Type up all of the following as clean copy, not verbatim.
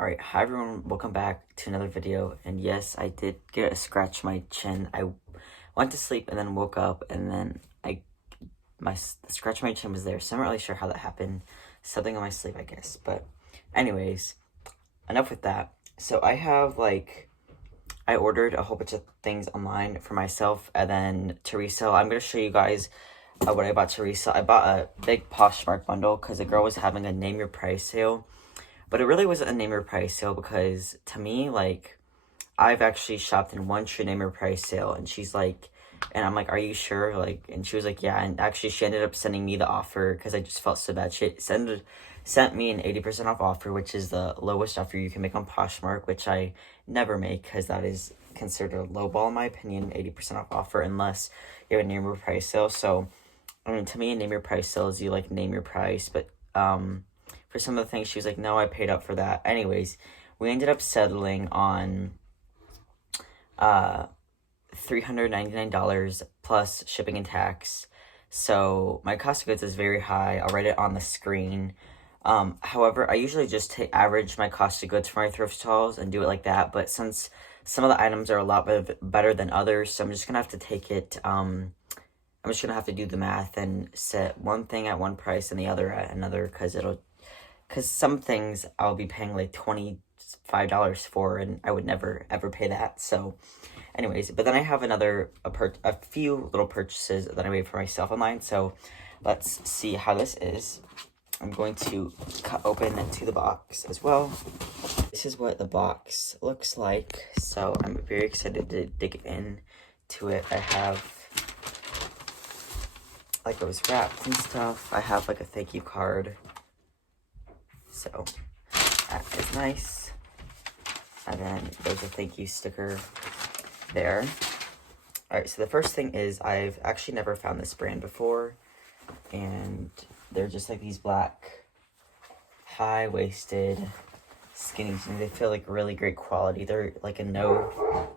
Alright, hi everyone, welcome back to another video, and yes, I did get a scratch on my chin. I went to sleep and then woke up, and then the scratch on my chin was there, so I'm not really sure how that happened. Something on my sleep, I guess, but anyways, enough with that. So I ordered a whole bunch of things online for myself, and then to resell. I'm going to show you guys what I bought to resell. I bought a big Poshmark bundle because the girl was having a name your price sale. But it really wasn't a name your price sale because to me, like, I've actually shopped in one true name your price sale, and she's like, and I'm like, are you sure? Like, and she was like, yeah. And actually, she ended up sending me the offer because I just felt so bad. She sent me an 80% off offer, which is the lowest offer you can make on Poshmark, which I never make because that is considered a low ball in my opinion, 80% off offer, unless you have a name your price sale. So, I mean, to me, a name your price sale is you like name your price, but for some of the things, she was like, no, I paid up for that. Anyways, we ended up settling on $399 plus shipping and tax. So my cost of goods is very high. I'll write it on the screen. However, I usually just average my cost of goods for my thrift hauls and do it like that. But since some of the items are a lot better than others, so I'm just going to have to take it, I'm just going to have to do the math and set one thing at one price and the other at another, because some things I'll be paying like $25 for, and I would never ever pay that. So anyways, but then I have a few little purchases that I made for myself online. So let's see how this is. I'm going to cut open to the box as well. This is what the box looks like. So I'm very excited to dig into it. I have like it was wrapped and stuff. I have like a thank you card. So that is nice. And then there's a thank you sticker there. Alright, so the first thing is I've actually never found this brand before. And they're just like these black, high-waisted skinny jeans. They feel like really great quality. They're like a no.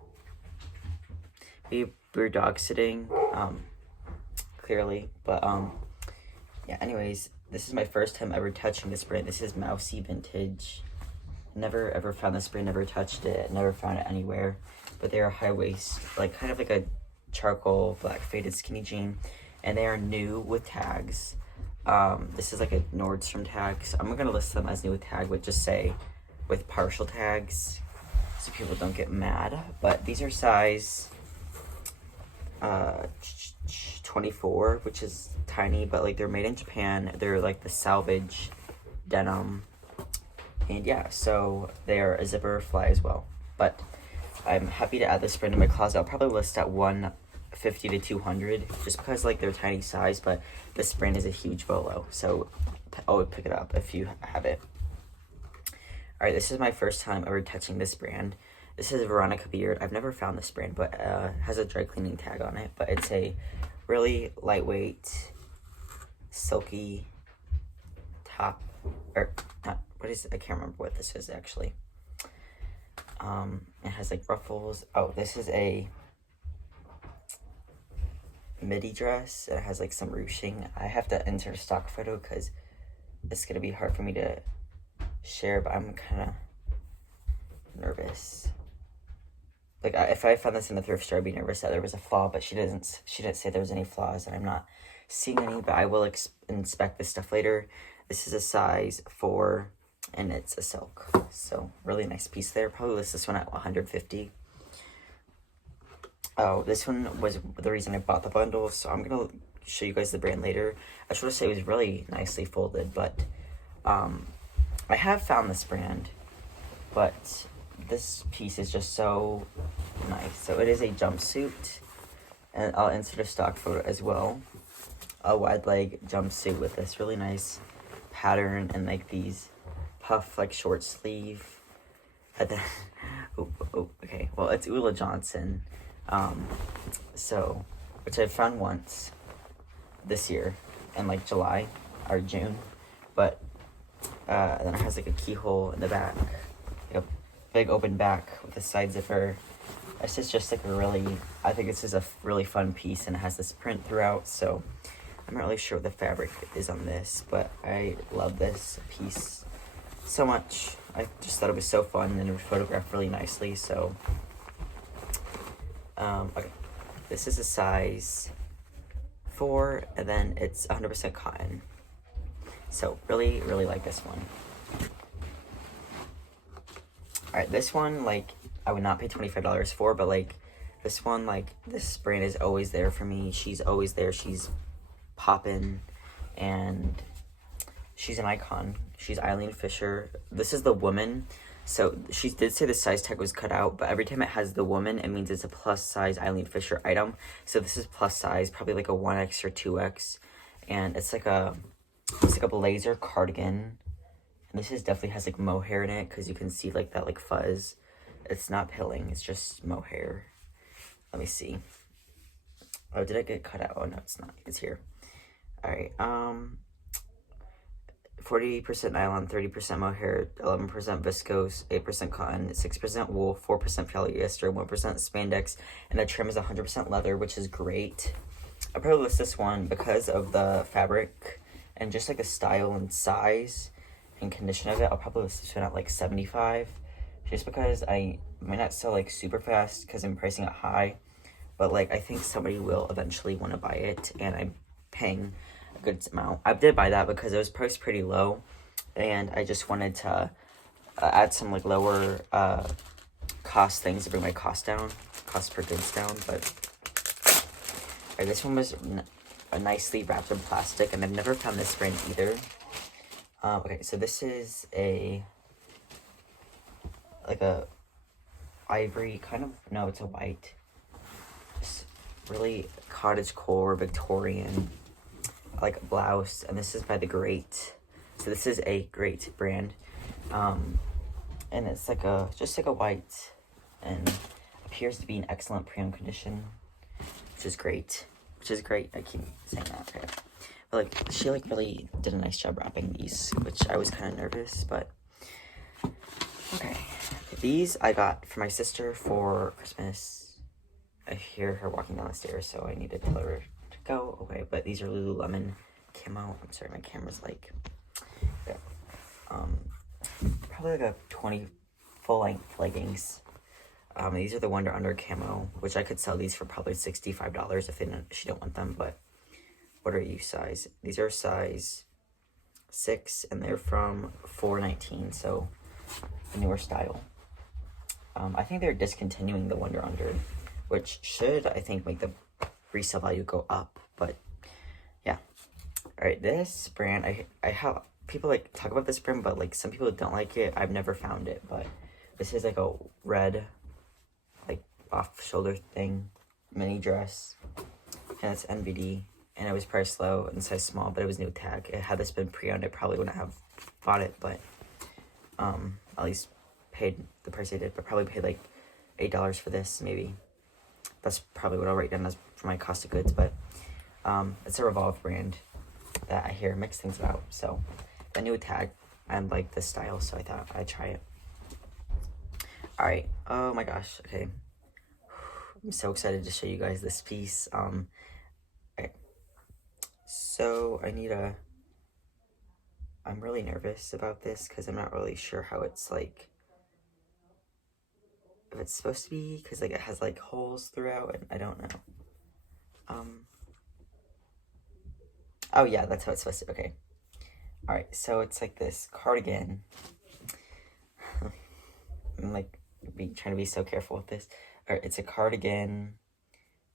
We were dog sitting, clearly. But yeah, anyways. This is my first time ever touching this brand. This is Mousy Vintage. Never ever found this brand, never touched it, never found it anywhere. But they are high waist, like kind of like a charcoal black faded skinny jean. And they are new with tags. This is like a Nordstrom tag. So I'm not gonna list them as new with tag, but just say with partial tags so people don't get mad. But these are size 24, which is tiny, but like they're made in Japan. They're like the salvage denim, and yeah, so they are a zipper fly as well. But I'm happy to add this brand to my closet. I'll probably list at 150 to 200 just because like they're tiny size, but this brand is a huge bolo, so I would pick it up if you have it. All right, this is my first time ever touching this brand. This is Veronica Beard. I've never found this brand, but has a dry cleaning tag on it. But it's a really lightweight, silky top, or not, what is it? I can't remember what this is actually. It has like ruffles. Oh, this is a midi dress. It has like some ruching. I have to insert a stock photo because it's gonna be hard for me to share, but I'm kind of nervous. Like, if I found this in the thrift store, I'd be nervous that there was a flaw, but she didn't say there was any flaws, and I'm not seeing any, but I will inspect this stuff later. This is a size 4, and it's a silk, so really nice piece there. Probably list this one at 150. Oh, this one was the reason I bought the bundle, so I'm going to show you guys the brand later. I should say it was really nicely folded, but I have found this brand, but this piece is just so nice. So it is a jumpsuit, and I'll insert a stock photo as well. A wide leg jumpsuit with this really nice pattern and like these puff like short sleeve. And then, okay, well it's Ula Johnson, so which I found once this year in like July or June, but then it has like a keyhole in the back. Big open back with a side zipper. This is just like I think this is a really fun piece, and it has this print throughout, so I'm not really sure what the fabric is on this, but I love this piece so much. I just thought it was so fun and it photographed really nicely. So, okay, this is a size 4, and then it's 100% cotton. So really, really like this one. All right, this one, like, I would not pay $25 for, but like, this one, like, this brand is always there for me. She's always there. She's poppin', and she's an icon. She's Eileen Fisher. This is the woman. So she did say the size tag was cut out, but every time it has the woman, it means it's a plus size Eileen Fisher item. So this is plus size, probably like a 1X or 2X, and it's like a blazer cardigan. And this is definitely has like mohair in it, because you can see like that like fuzz. It's not pilling, it's just mohair. Let me see. Oh, did I get cut out? Oh no, it's not. It's here. All right. 40% nylon, 30% mohair, 11% viscose, 8% cotton, 6% wool, 4% polyester, 1% spandex, and the trim is 100% leather, which is great. I probably list this one because of the fabric and just like the style and size and condition of it. I'll probably list this one at like 75, just because I might not sell like super fast because I'm pricing it high, but like I think somebody will eventually want to buy it, and I'm paying a good amount. I did buy that because it was priced pretty low, and I just wanted to add some like lower cost things to bring my cost per goods down. But right, this one was nicely wrapped in plastic, and I've never found this brand either. Okay, so this is like a ivory kind of, no, it's a white, just really cottagecore Victorian like blouse, and this is by the Great. So this is a Great brand, and it's like just like a white, and appears to be in excellent pre-owned condition, which is great. I keep saying that, okay. But like, she like really did a nice job wrapping these, which I was kind of nervous, but okay. These I got for my sister for Christmas. I hear her walking down the stairs, so I need to tell her to go away. But these are Lululemon camo. I'm sorry, my camera's like, yeah. Probably like a 20 full-length leggings. These are the Wonder Under camo, which I could sell these for probably $65 if she don't want them. But what are you size? These are size 6, and they're from 419, so a newer style. I think they're discontinuing the Wonder Under, which should, I think, make the resale value go up. But yeah. All right, this brand, I have people like talk about this brand, but like some people don't like it. I've never found it, but this is like a red, like off shoulder thing, mini dress, and it's NVD, and it was priced low and size small, but it was new tag. Had this been pre-owned, I probably wouldn't have bought it, but at least paid the price I did, but probably paid like $8 for this, maybe. That's probably what I'll write down as for my cost of goods, but it's a Revolve brand that I hear mixed things about. So the new tag, I like this style, so I thought I'd try it. All right, oh my gosh, okay. I'm so excited to show you guys this piece. Okay. So I'm really nervous about this because I'm not really sure how it's like, if it's supposed to be, because like it has like holes throughout, and I don't know. Oh yeah, that's how it's supposed to. Okay. All right, so it's like this cardigan. I'm like trying to be so careful with this. All right, it's a cardigan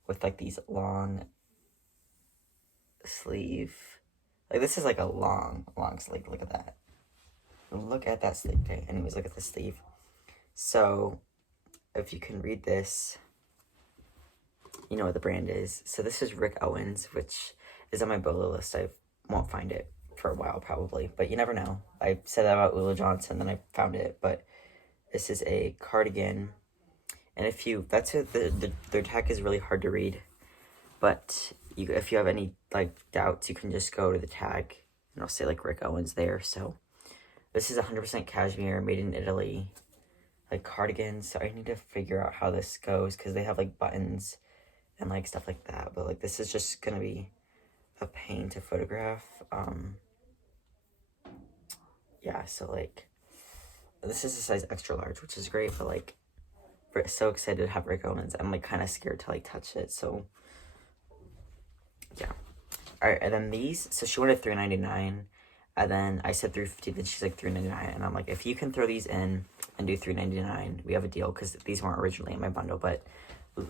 with like these long sleeve. Like this is like a long sleeve. Look at that. Look at that sleeve. Okay, anyways, look at the sleeve. So if you can read this, you know what the brand is. So this is Rick Owens, which is on my BOLO list. I won't find it for a while probably, but you never know. I said that about Willow Johnson, then I found it, but this is a cardigan. And their tag is really hard to read, but if you have any like doubts, you can just go to the tag and I'll say like Rick Owens there. So this is 100% cashmere, made in Italy, like cardigans. So I need to figure out how this goes because they have like buttons and like stuff like that. But like this is just gonna be a pain to photograph. Yeah. So like this is a size extra large, which is great, but like, we're so excited to have Rick Owens. I'm like kind of scared to like touch it, so yeah. All right, and then these, so she wanted $3.99, and then I said $3.50, then she's like $3.99, and I'm like, if you can throw these in and do $3.99, we have a deal, because these weren't originally in my bundle, but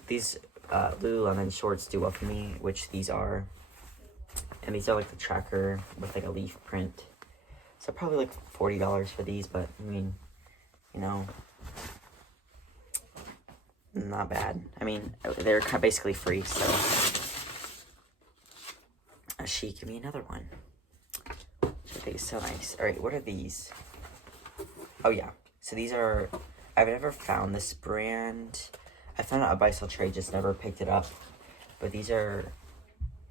these Lululemon shorts do well for me, which these are, and these are like the tracker with like a leaf print, so probably like $40 for these, but I mean, you know, not bad. I mean, they're kind of basically free, so she give me another one, which I think is so nice. All right, what are these? Oh yeah, so these are, I've never found this brand. I found out a Resell trade, just never picked it up, but these are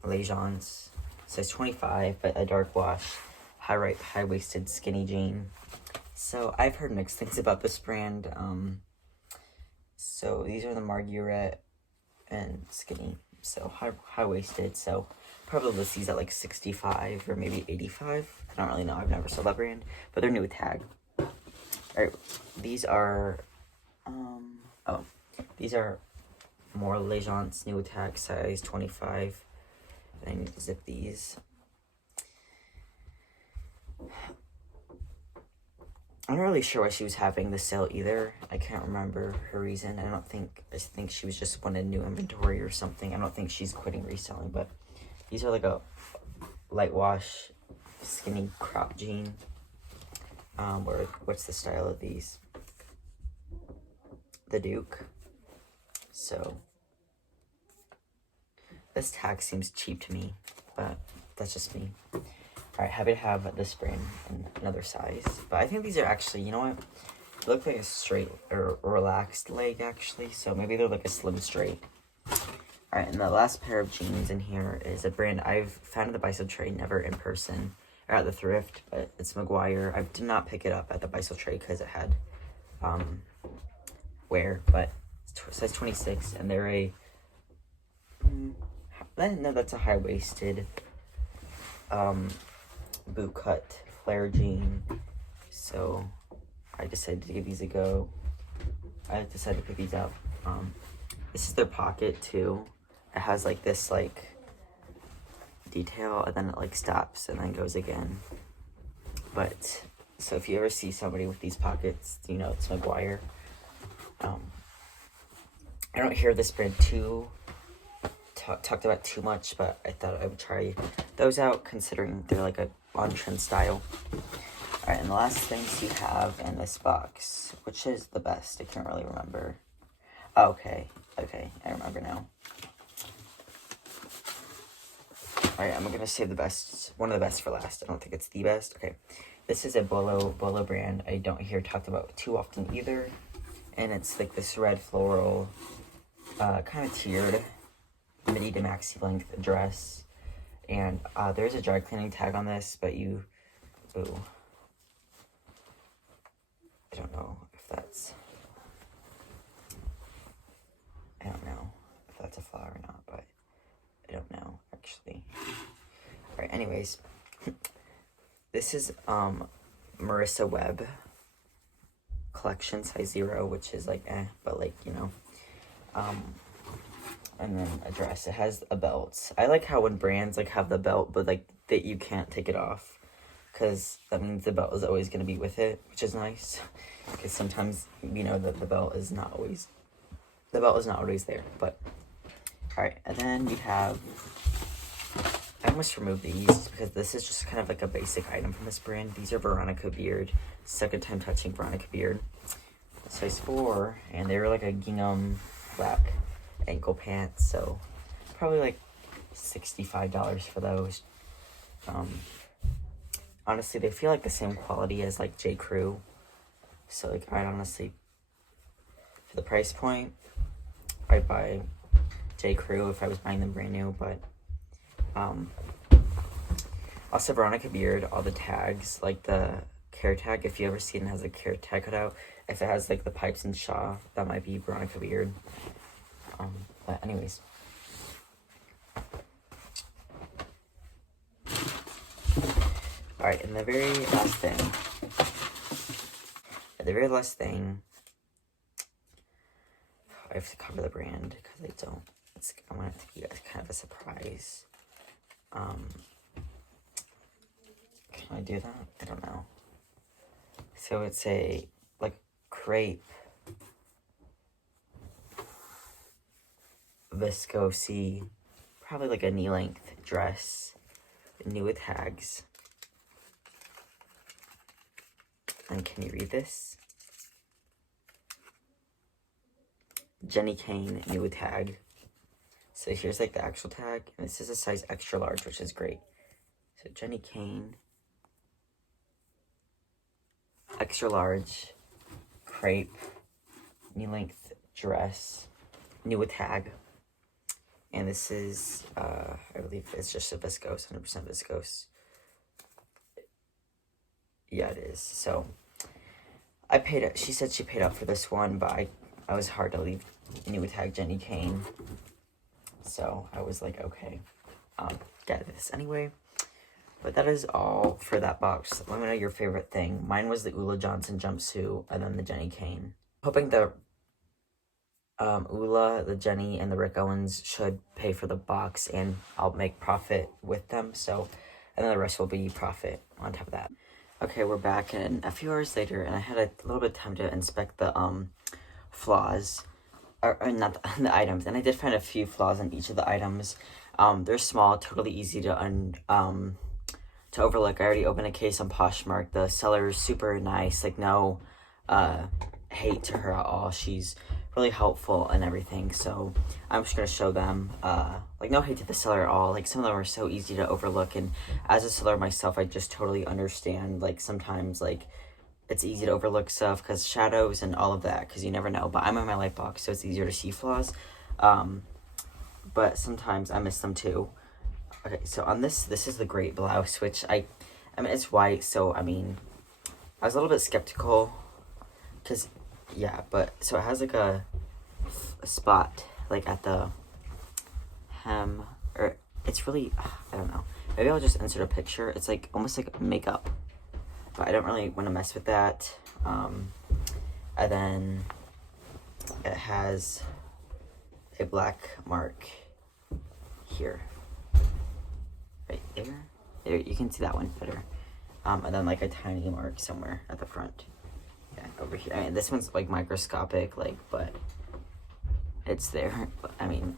Legions, size 25, but a dark wash, high-waisted skinny jean. So I've heard mixed things about this brand. So these are the Marguerite and skinny, so high-waisted, so probably list these at like 65 or maybe 85. I don't really know, I've never sold that brand, but they're new with tag. All right, these are, these are more Legends, new with tag, size 25. I need to zip these. I'm not really sure why she was having the sale either. I can't remember her reason. I think she was just wanted new inventory or something. I don't think she's quitting reselling, but these are like a light wash, skinny crop jean. What's the style of these? The Duke. So this tag seems cheap to me, but that's just me. Alright, happy to have this brand in another size. But I think these are actually, you know what? They look like a straight or relaxed leg, actually. So maybe they're like a slim straight. Alright, and the last pair of jeans in here is a brand I've found in the Resell trade, never in person, or at the Thrift, but it's McGuire. I did not pick it up at the Resell trade because it had wear, but it's size 26, and they're a, no, that's a high-waisted, boot cut flare jean. So I decided to give these a go. I decided to pick these up. This is their pocket too. It has like this like detail, and then it like stops and then goes again. But so if you ever see somebody with these pockets, you know it's McGuire. I don't hear this brand too talked about too much, but I thought I would try those out considering they're like a on-trend style. Alright, and the last things you have in this box, which is the best? I can't really remember. Oh, okay, I remember now. Alright, I'm gonna save the best, one of the best for last. I don't think it's the best. Okay, this is a Bolo brand I don't hear talked about too often either, and it's like this red floral, kind of tiered midi to maxi length dress, and there's a dry cleaning tag on this, but I don't know if that's a flower or not, but I don't know actually. All right, anyways, this is Marissa Webb collection, size 0, which is like but like, you know, and then a dress. It has a belt. I like how when brands like have the belt, but like that you can't take it off, because that means the belt is always going to be with it, which is nice, because sometimes, you know, that the belt is not always there. But all right, and then we have, I almost removed these because this is just kind of like a basic item from this brand. These are Veronica Beard, second time touching Veronica Beard, size 4, and they were like a gingham black ankle pants, so probably like $65 for those. Honestly, they feel like the same quality as like J. Crew, so like I'd honestly, for the price point, I'd buy J. Crew if I was buying them brand new. But also Veronica Beard, all the tags, like the care tag, if you ever see it has a care tag cut out, if it has like the pipes and Shaw, that might be Veronica Beard. But anyways, all right, and the very last thing the very last thing, I have to cover the brand because I don't. I want it to be kind of a surprise. Can I do that? I don't know. So it's a like crepe viscose, probably like a knee length dress, new with tags. And can you read this? Jenny Kane, new with tag. So here's like the actual tag, and this is a size extra large, which is great. So Jenny Kane, extra large, crepe, knee length dress, new with tag. And this is, I believe it's just a viscose, 100% viscose. Yeah, it is. So I paid it. She said she paid up for this one, but I was hard to leave new with tag Jenny Kane. So I was like, okay, get this anyway. But that is all for that box. Let me know your favorite thing. Mine was the Ula Johnson jumpsuit and then the Jenny Kane. Hoping the Ula, the Jenny, and the Rick Owens should pay for the box and I'll make profit with them. So, and then the rest will be profit on top of that. Okay, we're back and a few hours later and I had a little bit of time to inspect the flaws. Or not the items, and I did find a few flaws in each of the items. They're small, totally easy to overlook. I already opened a case on Poshmark. The seller is super nice, like no hate to her at all. She's really helpful and everything. So I'm just gonna show them. Like no hate to the seller at all. Like some of them are so easy to overlook, and as a seller myself, I just totally understand. Like sometimes like it's easy to overlook stuff because shadows and all of that, because you never know. But I'm in my light box, so it's easier to see flaws. But sometimes I miss them too. Okay, so on this is the great blouse, which I mean, it's white, so I mean, I was a little bit skeptical, because, yeah, but, so it has like a spot, like at the hem, or it's really, I don't know. Maybe I'll just insert a picture. It's like, almost like makeup. But I don't really want to mess with that. And then it has a black mark here. Right there. There, you can see that one better. And then like a tiny mark somewhere at the front. Yeah, over here. I mean, this one's like microscopic, like, but it's there. But, I mean,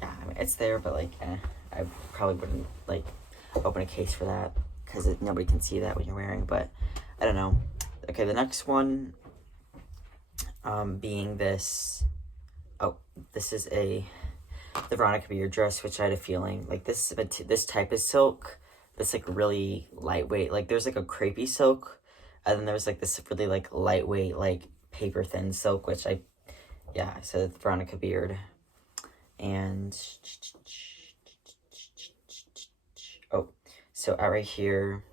yeah, I mean, it's there, but like, I probably wouldn't like open a case for that, because nobody can see that when you're wearing, but I don't know. Okay, the next one being this, this is the Veronica Beard dress, which I had a feeling, like this type of silk, this like really lightweight, like there's like a crepey silk, and then there's like this really like lightweight, like paper thin silk, which yeah, so Veronica Beard. And, so out right here,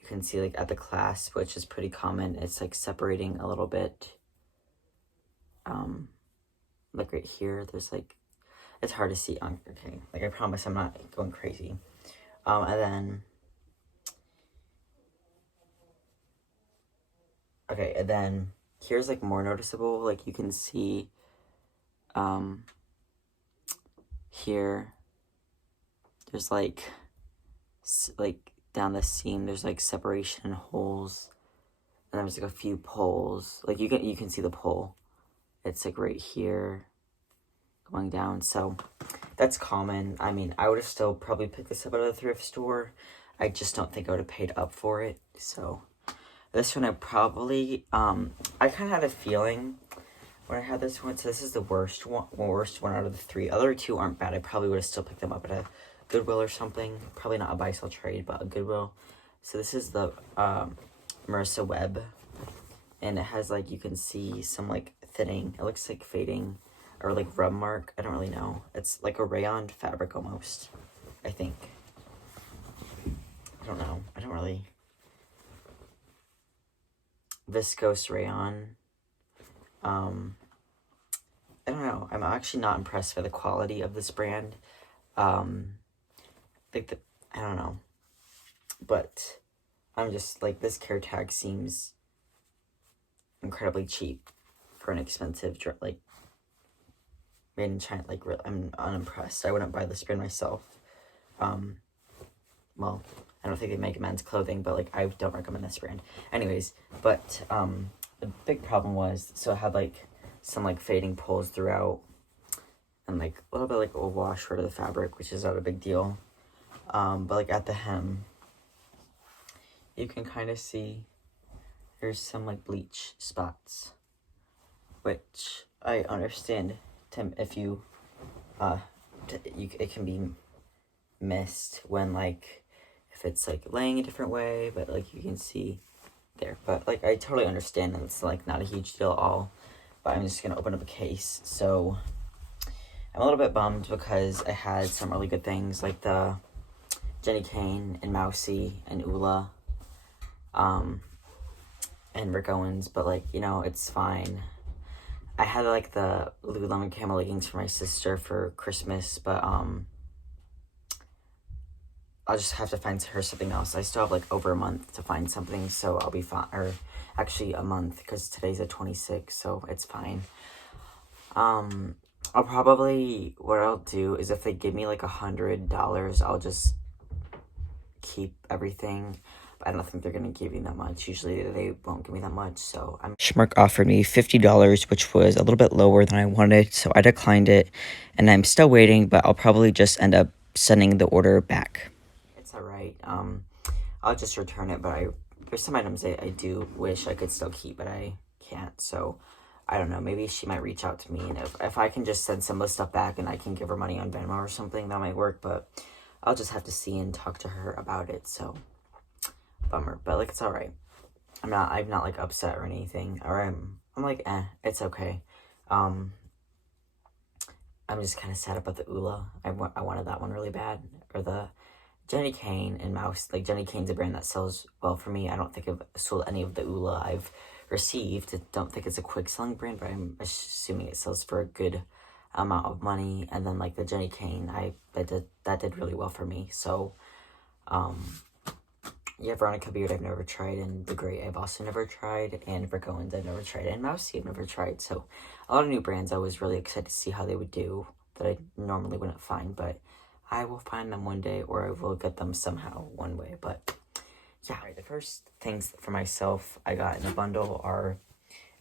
you can see like at the clasp, which is pretty common, it's like separating a little bit. Like right here, there's like, it's hard to see on, okay, like I promise I'm not going crazy. And then, okay, and then here's like more noticeable, like you can see, here, there's like down the seam, there's like separation and holes, and there's like a few poles, like you can see the pole, it's like right here going down. So that's common. I mean, I would have still probably picked this up at a thrift store. I just don't think I would have paid up for it. So this one I probably I kind of had a feeling when I had this one, so this is the worst one out of the three. Other two aren't bad. I probably would have still picked them up at a Goodwill or something. Probably not a buy sell trade, but a Goodwill. So this is the Marissa Webb, and it has like, you can see some like thinning. It looks like fading or like rub mark. I don't really know. It's like a rayon fabric almost, I think. I don't know. I don't really. Viscose rayon. I don't know. I'm actually not impressed by the quality of this brand. I don't know. But I'm just like, this care tag seems incredibly cheap for an expensive, like, made in China. Like, I'm unimpressed. I wouldn't buy this brand myself. Well, I don't think they make men's clothing, but, like, I don't recommend this brand. Anyways, but, the big problem was, so it had, like, some, like, fading pulls throughout, and, like, a little bit, like, a wash rid of the fabric, which is not a big deal. But, like, at the hem, you can kind of see there's some, like, bleach spots, which I understand, Tim, if you, it can be missed when, like, if it's, like, laying a different way, but, like, you can see there. But, like, I totally understand, and it's, like, not a huge deal at all, but I'm just gonna open up a case. So I'm a little bit bummed because I had some really good things, like the Jenny Kane and Mousy and Ula, and Rick Owens, but, like, you know, it's fine. I had, like, the Lululemon camo leggings for my sister for Christmas, but, I'll just have to find her something else. I still have, like, over a month to find something, so I'll be fine, or actually a month, because today's the 26th, so it's fine. I'll probably, what I'll do is if they give me, like, $100, I'll just keep everything. I don't think they're going to give you that much. Usually they won't give me that much, so Poshmark offered me $50, which was a little bit lower than I wanted, so I declined it, and I'm still waiting, but I'll probably just end up sending the order back. It's alright. I'll just return it, but there's some items I do wish I could still keep, but I can't, so I don't know. Maybe she might reach out to me, and if I can just send some of the stuff back and I can give her money on Venmo or something, that might work, but I'll just have to see and talk to her about it, so bummer, but, like, it's alright. I'm not, like, upset or anything, or I'm like, it's okay. I'm just kind of sad about the Ula. I wanted that one really bad, or the Jenny Kane and Mouse. Like, Jenny Kane's a brand that sells well for me. I don't think I've sold any of the Ula I've received. I don't think it's a quick selling brand, but I'm assuming it sells for a good amount of money. And then, like, the Jenny Kane, that did really well for me. So, yeah, Veronica Beard I've never tried, and The Great I've also never tried, and Rick Owens I've never tried, and Mousy I've never tried. So a lot of new brands I was really excited to see how they would do that I normally wouldn't find, but I will find them one day, or I will get them somehow one way. But yeah, right, the first things for myself I got in a bundle are,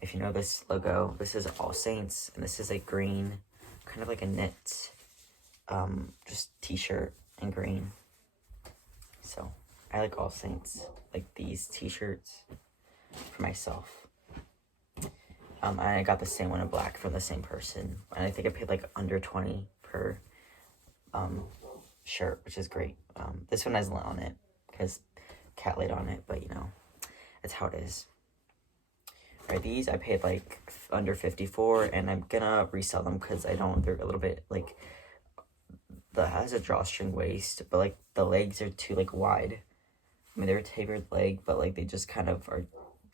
if you know this logo, this is All Saints, and this is a green, kind of like a knit, just t-shirt in green. So I like All Saints, like these t-shirts for myself. And I got the same one in black from the same person. And I think I paid like under $20 per shirt, which is great. This one has lint on it because cat laid on it, but you know, it's how it is. Alright, these I paid like under $54, and I'm gonna resell them because they're a little bit like, has a drawstring waist, but like the legs are too like wide. I mean, they're a tapered leg, but like they just kind of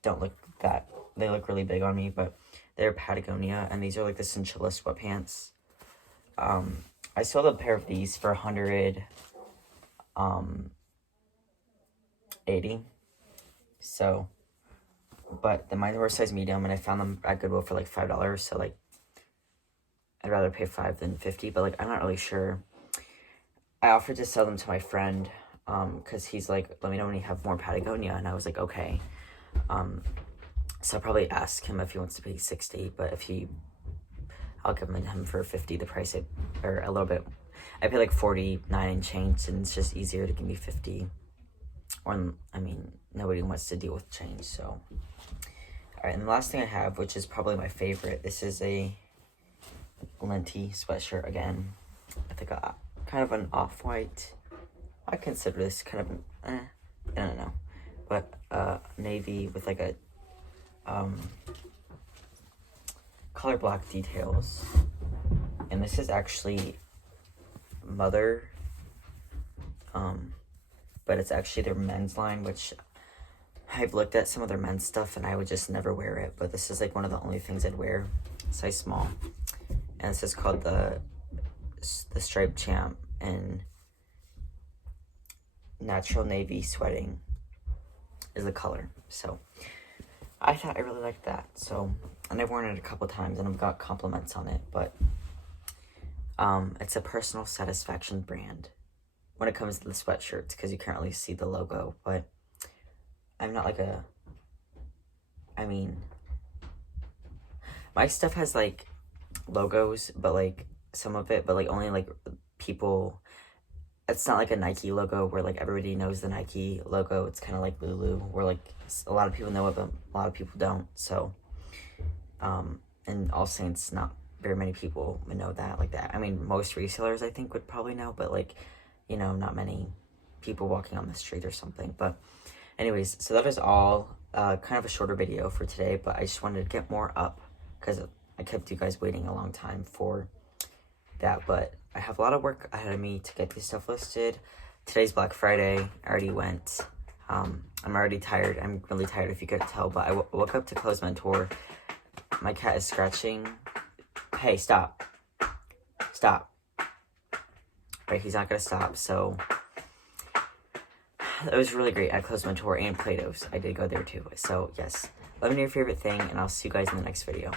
don't look that, they look really big on me, but they're Patagonia, and these are like the chinchilla sweatpants. I sold a pair of these for $180. So, but mine were size medium, and I found them at Goodwill for like $5, so like, I'd rather pay $5 than $50, but like, I'm not really sure. I offered to sell them to my friend, because he's like, let me know when you have more Patagonia, and I was like, okay. So I'll probably ask him if he wants to pay $60, but I'll give them to him for $50, the price, or a little bit. I pay like $49 and change, and it's just easier to give me $50. Or, I mean, nobody wants to deal with change, so. Alright, and the last thing I have, which is probably my favorite, this is a linty sweatshirt again. I think kind of an off-white. I consider this kind of, I don't know, but navy with like a color block details, and this is actually Mother, but it's actually their men's line, which I've looked at some of their men's stuff and I would just never wear it, but this is like one of the only things I'd wear, size small, and this is called the Striped Champ, and natural navy sweating is the color. So I thought I really liked that. So, and I've worn it a couple times and I've got compliments on it, but it's a personal satisfaction brand when it comes to the sweatshirts, because you can't really see the logo, but I'm not like I mean, my stuff has like logos, but like some of it, but like only like people. It's not like a Nike logo where like everybody knows the Nike logo. It's kind of like Lulu, where like a lot of people know it, but a lot of people don't. So, and All Saints, not very many people would know that like that. I mean, most resellers I think would probably know, but like, you know, not many people walking on the street or something. But anyways, so that is all. Kind of a shorter video for today, but I just wanted to get more up because I kept you guys waiting a long time for that. But I have a lot of work ahead of me to get this stuff listed. Today's Black Friday. I already went. I'm already tired. I'm really tired if you could tell, but I woke up to close my door. My cat is scratching. Hey, stop. Stop. Right, he's not gonna stop, so it was really great. I closed my door, and Play-Doh's. I did go there too. So yes, let me know your favorite thing, and I'll see you guys in the next video.